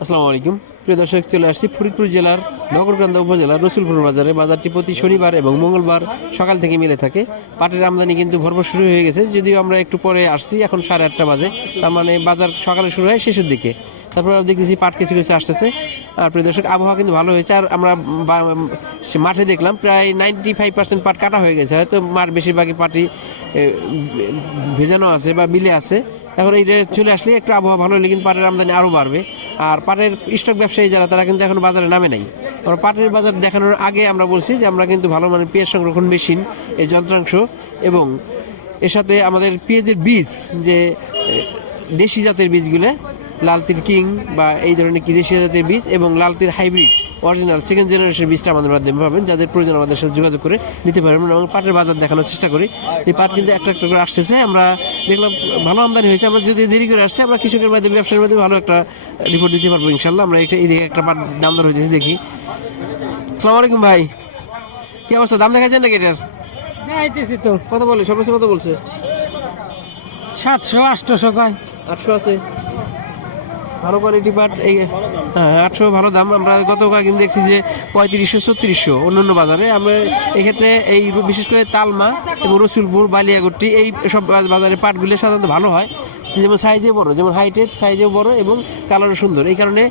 আসসালামু আলাইকুম প্রিয় দর্শক, চলে আসছি ফরিদপুর জেলার নগরকান্দা উপজেলার রসুলপুর বাজারে। বাজারটি প্রতি শনিবার এবং মঙ্গলবার সকাল থেকে মিলে থাকে। পাটের আমদানি কিন্তু ভরপুর শুরু হয়ে গেছে, যদিও আমরা একটু পরে আসছি, এখন 8:30 বাজে। তার মানে বাজার সকালে শুরু হয় শেষের দিকে। তারপর দেখতেছি পাট কিছু কিছু আসতেছে। আর প্রিয় দর্শক, আবহাওয়া কিন্তু ভালো হয়েছে। আর আমরা মাঠে দেখলাম প্রায় 95% পাট কাটা হয়ে গেছে। হয়তো বেশিরভাগই পাটই ভেজানো আছে বা মিলে আছে। এখন এই চলে আসলে একটু আবহাওয়া ভালো হলে কিন্তু পাটের আমদানি আরও বাড়বে। আর পাটের স্টক ব্যবসায়ী যারা, তারা কিন্তু এখন বাজারে নামে নাই। আমরা পাটের বাজার দেখানোর আগে আমরা বলছি যে আমরা কিন্তু ভালো মানের পেঁয়াজ সংরক্ষণ মেশিন, এই যন্ত্রাংশ এবং এর সাথে আমাদের পেঁয়াজের বীজ, যে দেশি জাতের বীজগুলো, লালতির কিং বা এই ধরনের কি দেশি জাতের বীজ এবং লালতির হাইব্রিড অরিজিনাল সেকেন্ড জেনারেশন বীজটা আমাদের মাধ্যমে পাবেন। যাদের প্রয়োজন আমাদের সাথে যোগাযোগ করে নিতে পারবেন এবং পাটের বাজার দেখানোর চেষ্টা করি। এই পাট কিন্তু একটা একটা করে আসতেছে। আমরা দেখলাম ভালো আমদানি হয়েছে। আমরা যদি দেরি করে আসছি, আমরা কৃষকের মাধ্যমে, ব্যবসার মাধ্যমে ভালো একটা রিপোর্ট দিতে পারবো ইনশাল্লাহ। আমরা এইদিকে একটা পাট দাম দর হয়েছে, দেখি। আসসালামু আলাইকুম ভাই, কি অবস্থা? দাম দেখাচ্ছেন নাকি এটার? আইতেছি তো কত বলে? সর্বোচ্চ কত বলছে? 700 800 কয়। 800 আছে ভালো কোয়ালিটি পাট। এই হ্যাঁ, 800 ভালো দাম। আমরা গতকাল কিন্তু দেখছি যে 3500 3600 অন্যান্য বাজারে। আমরা এক্ষেত্রে এই বিশেষ করে তালমা এবং রসুলপুর, বালিয়াগট্টি, এই সব বাজারে পাটগুলি সাধারণত ভালো হয়। যেমন সাইজে বড়, যেমন হাইটের সাইজেও বড় এবং কালারও সুন্দর। এই কারণে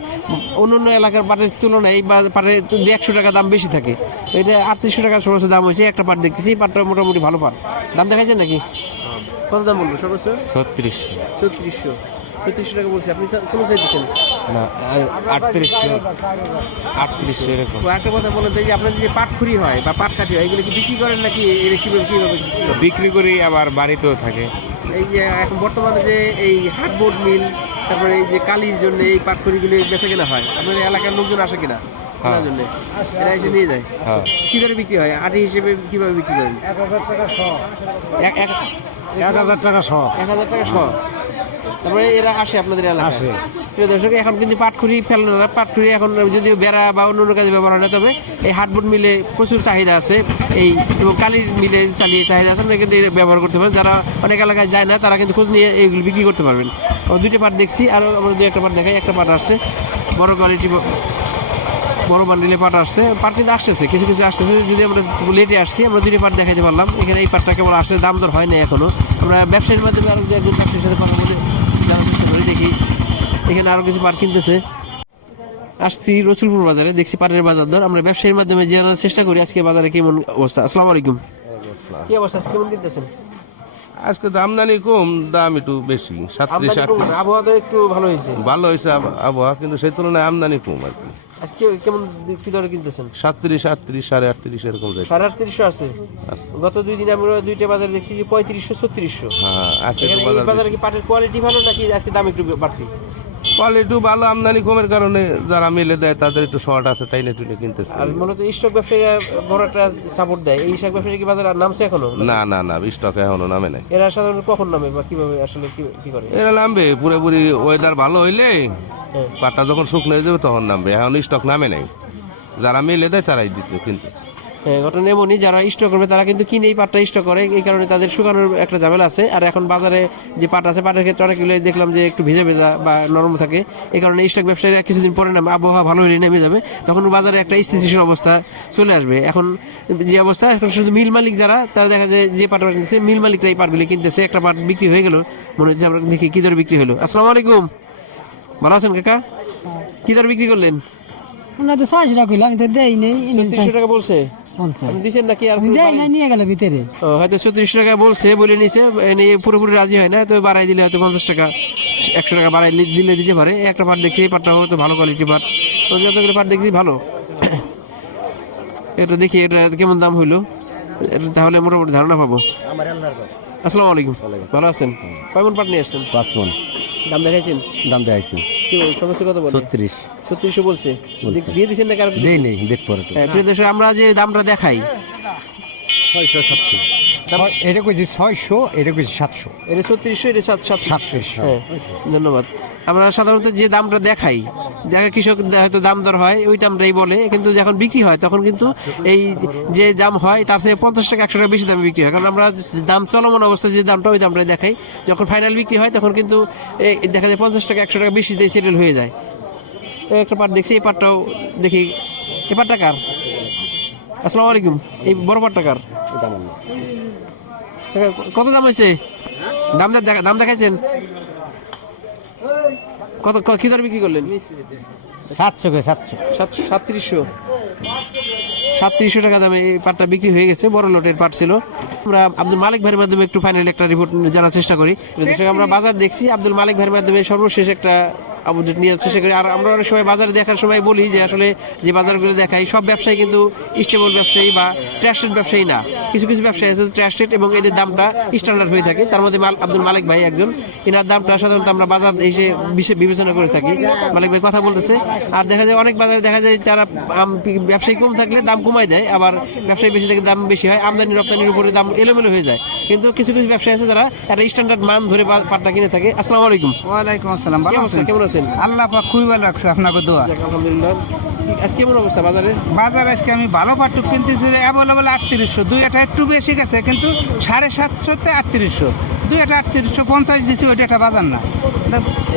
অন্যান্য এলাকার পাটের তুলনায় এই পাটের 100 টাকা দাম বেশি থাকে। এটা 3800 টাকা সর্বোচ্চ দাম হয়েছে। একটা পাট দেখতেছি, পাটটা মোটামুটি ভালো পাট। দাম দেখাচ্ছেন নাকি? কত দাম বলবো সর্বোচ্চ? 3600 3600 3600 টাকা বলছি। আপনি কোন চাইতেছেন? না 3800 এরকম। তো একটা কথা বলেন তো, এই যে আপনাদের যে পাট খুরি হয় বা পাট কাটি হয়, এগুলো কি বিক্রি করেন নাকি এটা কিভাবে কিভাবে বিক্রি করি, আবার বাড়িতেও থাকে। এই যে এখন বর্তমানে যে এই হার্ডবোর্ড মিল, তারপরে এই যে কালির জন্য এই পাট খড়িগুলি বেচা কেনা হয়, আপনাদের এলাকার লোকজন আসে কিনা কেনার জন্য? এরা এসে নিয়ে যায়। হ্যাঁ, কি দরে বিক্রি হয়? আটি হিসেবে কিভাবে বিক্রি করেন? 1000 টাকা শ। 1000 টাকা শ। 1000 টাকা শ। তারপরে এরা আসে আপনাদের এলাকায়? আসে। প্রিয় দর্শক, এখন কিন্তু পাটখুরি ফেলনো না। পাটখুরি এখন যদিও বেড়া বা অন্য কাজে ব্যবহার হয় না, তবে এই হার্ডবোর্ড মিলে প্রচুর চাহিদা আছে। এই এবং কালির মিলে চালিয়ে চাহিদা আছে, আপনারা কিন্তু ব্যবহার করতে পারেন। যারা অনেক এলাকায় যায় না, তারা কিন্তু খোঁজ নিয়ে এইগুলো বিক্রি করতে পারবেন। দুইটা পাট দেখছি, আরও আমরা দু একটা পাট দেখাই। একটা পাট আসছে বড় কোয়ালিটি, বড় বান্ডিলে পাট আসছে। পাট কিন্তু আসতেছে, কিছু কিছু আসতেছে। যদি আমরা লেটে আসছি, আমরা দুইটা পাট দেখাইতে পারলাম। এখানে এই পাটটা কেমন আসছে, দাম দর হয় না এখনো। আমরা ব্যবসায়ীর মাধ্যমে আরো একজন ব্যবসায়ীর সাথে কথা বলে জানার চেষ্টা করি, দেখি এখানে আরো কিছু পাট কিনতেছে। আসছি রসুলপুর বাজারে, দেখছি পাটের বাজার দর। আমরা ব্যবসায়ীর মাধ্যমে জানার চেষ্টা করি আজকে বাজারে কেমন অবস্থা। আসসালামু আলাইকুম, কি অবস্থা? কেমন কিনতেছেন? আজকে তো আমদানি কম, দাম একটু বেশি। 37-38 আবহাওয়া তো একটু ভালো হয়েছে। ভালো হয়েছে আবহাওয়া, কিন্তু সেই তুলনায় আমদানি কম আর কি। আজকে কেমন কি দরে কিনতেছেন? 37, 38, 38.5 এরকম যায়। 3800 আছে। গত 2 দিন আমরা দুইটা বাজারে দেখছি যে 3500 3600। হ্যাঁ, আজকে এখানে তো এই বাজার বাজারে কি পাটের কোয়ালিটি ভালো নাকি আজকে দাম একটু বাড়তি? কোয়ালিটি ভালো, আমদানি কমের কারণে যারা মিলে দেয় তাদের একটু শর্ট আছে, তাই না টুনে কিনতেছে। আর মূলত স্টক ব্যবসায়ীরা বড় একটা সাপোর্ট দেয়। এই স্টক ব্যবসায়ী কি বাজারে আর নামছে এখনো? না না না, স্টক এখনো নামে নাই। এরা সাধারণত কখন নামে বা কিভাবে আসলে কি করে? এরা নামবে পুরোপুরি ওয়েদার ভালো হইলে, হ্যাঁ। পাটটা যখন শুকনো হয়ে যাবে তখন নামবে। এখন স্টক নামে নাই, যারা মিলে দেয় তারাই কিনতেছে। হ্যাঁ, ঘটনা এমনই, যারা স্টক করবে তারা কিন্তু কিনেই পাটটা স্টক করে। এই কারণে তাদের শুকানোর একটা ঝামেলা আছে। আর এখন বাজারে যে পাট আছে, পাটের ক্ষেত্রে অনেকগুলো দেখলাম যে একটু ভেজা ভেজা বা নরম থাকে। এই কারণে স্টক ব্যবসায়ীরা কিছুদিন পরে নামে, আবহাওয়া ভালো হলে নেমে যাবে, তখন বাজারে একটা স্থিতিশীল অবস্থা চলে আসবে। এখন যে অবস্থা, এখন শুধু মিল মালিক যারা, তারা দেখা যায় যে পাট কিনতেছে, মিল মালিকরা এই পাটগুলি কিনতেছে। একটা পাট বিক্রি হয়ে গেল, মনে হচ্ছে আমরা দেখি কি দরে বিক্রি হলো। আসসালামু আলাইকুম, ভালো আছেন কাকা? কি দরে বিক্রি করলেন? আমরা তো 600 টাকা কইলাম, আমি তো দেই নেই। 3600 টাকা বলছে। বলছে আপনি দিচ্ছেন নাকি? আর আমি দেই না, নিয়ে গেল ভিতরে। হয়তো 3600 টাকা বলছে, বলে নিছে, নিয়ে পুরোপুরি রাজি হয় না। তো বাড়াই দিলে হয়তো 50 টাকা 100 টাকা বাড়াই দিলে দিতে পারে। একটা পাট দেখছি, এই পাটটা হয়তো ভালো কোয়ালিটি পাট। তো যতগুলো পাট দেখছি ভালো। এটা দেখি এটা কেমন দাম হইলো, তাহলে মোটামুটি ধারণা পাবো। আসসালামু আলাইকুম, ভালো আছেন? কয় মন পাট নিয়ে আসছেন? 5 মন দাম দেখাইছেন? দাম দেখাইছি। কি বল, সর্বোচ্চ কত বলে? 36 3600 বলছে। দিয়ে দিচ্ছেন না? কারণ দেই নেই, দেখ পরে তো। প্রিয় দর্শক, আমরা যে দামটা দেখাই, 600 700 এটা কইছি 600, এটা কইছি 700। এটা 3600, এটা 700। হ্যাঁ, ধন্যবাদ। আমরা সাধারণত যে দামটা দেখাই, দেখা কৃষক হয়তো দাম দর হয় ওই দামটাই বলে, কিন্তু যখন বিক্রি হয় তখন কিন্তু এই যে দাম হয় তার থেকে 50 টাকা 100 টাকা বেশি দামে বিক্রি হয়। কারণ আমরা দাম চলমান অবস্থায় যে দামটা, ওই দামটাই দেখাই। যখন ফাইনাল বিক্রি হয় তখন কিন্তু দেখা যায় 50 টাকা 100 টাকা বেশি দিয়ে সেটেল হয়ে যায়। একটা পাট দেখছি, এই পাটটাও দেখি। এই পাটটা কার? আসসালামু আলাইকুম। এই বড় পাটটা কার? কত দাম হয়েছে? দাম দেখাইছেন কত? কি দর বিক্রি করলেন? 3700 টাকা দামে এই পাটটা বিক্রি হয়ে গেছে। বড় লটের পাট ছিল। আমরা আব্দুল মালিক ভাইয়ের মাধ্যমে একটু ফাইনাল একটা রিপোর্ট জানার চেষ্টা করি। আমরা বাজার দেখছি, আব্দুল মালিক ভাইয়ের মাধ্যমে সর্বশেষ একটা আপডেট নিয়ে চেষ্টা করি। আর আমরা অনেক সময় বাজারে দেখার সময় বলি যে আসলে যে বাজারগুলো দেখাই সব ব্যবসায়ী কিন্তু স্টেবল ব্যবসায়ী বা ট্রাস্টেড ব্যবসায়ী না। কিছু কিছু ব্যবসায়ী আছে ট্রাস্টেড এবং এদের দামটা স্ট্যান্ডার্ড হয়ে থাকে। তার মধ্যে আব্দুল মালিক ভাই একজন। এনার দামটা সাধারণত আমরা বাজার এসে বিবেচনা করে থাকি। মালিক ভাই কথা বলতেছে। আর দেখা যায় অনেক বাজারে দেখা যায় তারা ব্যবসায়ী কম থাকলে দাম কমায় দেয়, আবার ব্যবসায়ী বেশি থেকে দাম বেশি হয়, আমদানি রপ্তানির উপরে দাম এলোমেলো হয়ে যায়। কিন্তু কিছু কিছু ব্যবসায়ী আছে যারা একটা স্ট্যান্ডার্ড মান ধরে পাটটা কিনে থাকে। আসসালামু আলাইকুম। ওয়ালাইকুম আসসালাম। ভালো কেমন আছেন? আছেন? কেমন আছেন? আল্লাহ পাক খুবই ভালো রাখছে, আপনাকে দোয়া। আলহামদুলিল্লাহ। আজকে কেমন অবস্থা বাজারে? বাজার আজকে আমি ভালো পাটুক কিনতেছি অ্যাভেলেবল 3800, দুই একটা একটু বেশি গেছে, কিন্তু 750 3800, দুই একটা 3850 দিচ্ছি, ওইটা একটা বাজার না।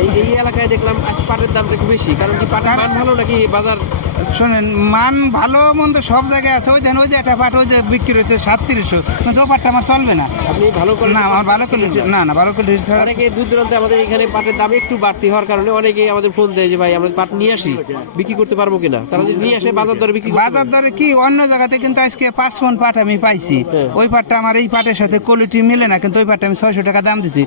এই এলাকায় দেখলাম আজ পাটের দামটা একটু বেশি, কারণ কি পাটের মান ভালো নাকি বাজার? শোনেন, মান ভালো মন্দ সব জায়গায় আছে। ওই দেন ওই যে একটা পাট ওই যে বিক্রি হচ্ছে 3700, কিন্তু ও পাটটা আমার চলবে না। আপনি ভালো করে না, আমার ভালো কোয়ালিটি না, ভালো কোয়ালিটি ছাড়া। অনেকে দূর দূরান্তে আমাদের এখানে পাটের দাম একটু বাড়তি হওয়ার কারণে অনেকে আমাদের ফোন দেয় যে ভাই আমরা পাট নিয়ে আসি, বিক্রি করতে পারবো কিনা। তারা যদি নিয়ে আসে বাজার দরে বিক্রি করতে বাজার দরে কি অন্য জায়গাতে কিন্তু আজকে 5 মণ পাট আমি পাইছি। ওই পাটটা আমার এই পাটের সাথে কোয়ালিটি মিলে না, কিন্তু ওই পাটটা আমি 600 টাকা দাম দিচ্ছি।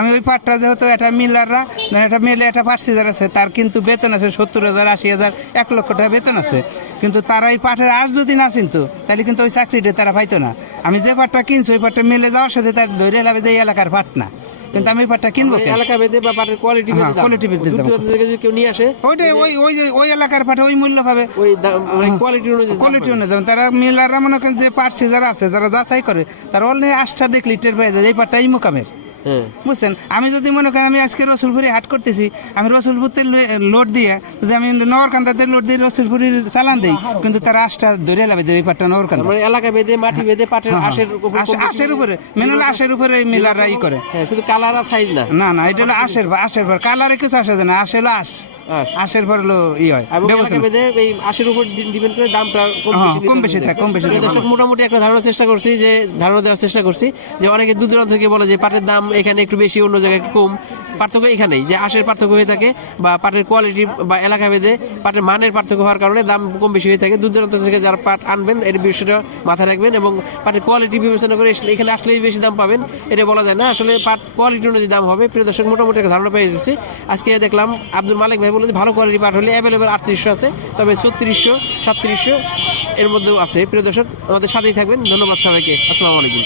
আমি ওই পাটটা যেহেতু একটা মিলাররা, একটা মিলে একটা পাট সিজার আছে, তার কিন্তু বেতন আছে 70,000 80,000 1 লক্ষ টাকা বেতন আছে। কিন্তু তারা এই পাটের আজ যদি না চিনতো তাহলে কিন্তু ওই চাকরিটা তারা পাইতো না। আমি যে পাটটা কিনছি ওই পাটটা মিলে যাওয়ার সাথে তার ধরে লাগবে যে এই এলাকার পাট না, কিন্তু আমি এই পাটটা কিনবো কেন? এলাকা ভেদে বা পাটের কোয়ালিটি হ্যাঁ, quality ভেদে দাম। যদি কেউ নিয়ে আসে ওইটাই ওই যে ওই এলাকার পাটে ওই মূল্য পাবে, ওই মানে কোয়ালিটি অনুযায়ী কোয়ালিটি অনুযায়ী। তারা মিলাররা মনে করেন যে পাট সিজার আছে, যারা যাচাই করে, তারা অলরেডি 8টা দেখলি টের পেয়ে যায় এই পাটটা এই মোকামের। হ্যাঁ। বুঝছেন, আমি যদি মনে করেন আমি আজকে রসুলপুরে হাট করতেছি, আমি রসুলপুরতে লোড দিয়ে যদি আমি নগরকান্দাতে লোড দিয়ে রসুলপুরি চালান দিই, কিন্তু তারা 8টা ধরে লাভে দেবে এই পাটটা নগরকান্দা। মানে এলাকা ভেদে মাটি ভেদে পাটের আশের উপর আশের উপরে মেন হলো আশের উপরে মিলাররা ই করে। হ্যাঁ, শুধু কালার আর সাইজ না। না, এটা হলো আশের পর কালারে কিছু আসে না, আসে হলো আশের পর হলো ই হয়। এবং এলাকা ভেদে এই আশের উপর ডিপেন্ড করে দামটা কম বেশি থাকে, কম বেশি থাকে। দর্শক মোটামুটি একটা ধারণা দেওয়ার চেষ্টা করছি যে অনেকে দূর দূরান্ত থেকে বলে যে পাটের দাম এখানে একটু বেশি, অন্য জায়গায় একটু কম। পার্থক্য এখানেই যে আশের পার্থক্য হয়ে থাকে বা পাটের কোয়ালিটি বা এলাকা ভেদে পাটের মানের পার্থক্য হওয়ার কারণে দাম কম বেশি হয়ে থাকে। দূর দূরান্ত থেকে যারা পাট আনবেন এর বিষয়টা মাথায় রাখবেন এবং পাটের কোয়ালিটি বিবেচনা করে এখানে আসলেই বেশি দাম পাবেন এটা বলা যায় না। আসলে পাট কোয়ালিটি অনুযায়ী দাম হবে। প্রিয় দর্শক, মোটামুটি একটা ধারণা পেয়ে যাচ্ছি। আজকে দেখলাম আব্দুল মালিক ভাই বলে যে ভালো কোয়ালিটি পাট হলে অ্যাভেলেবেল 3800 আছে, তবে 3600 3700 এর মধ্যেও আছে। প্রিয় দর্শক, আমাদের সাথেই থাকবেন। ধন্যবাদ সবাইকে। আসসালামু আলাইকুম।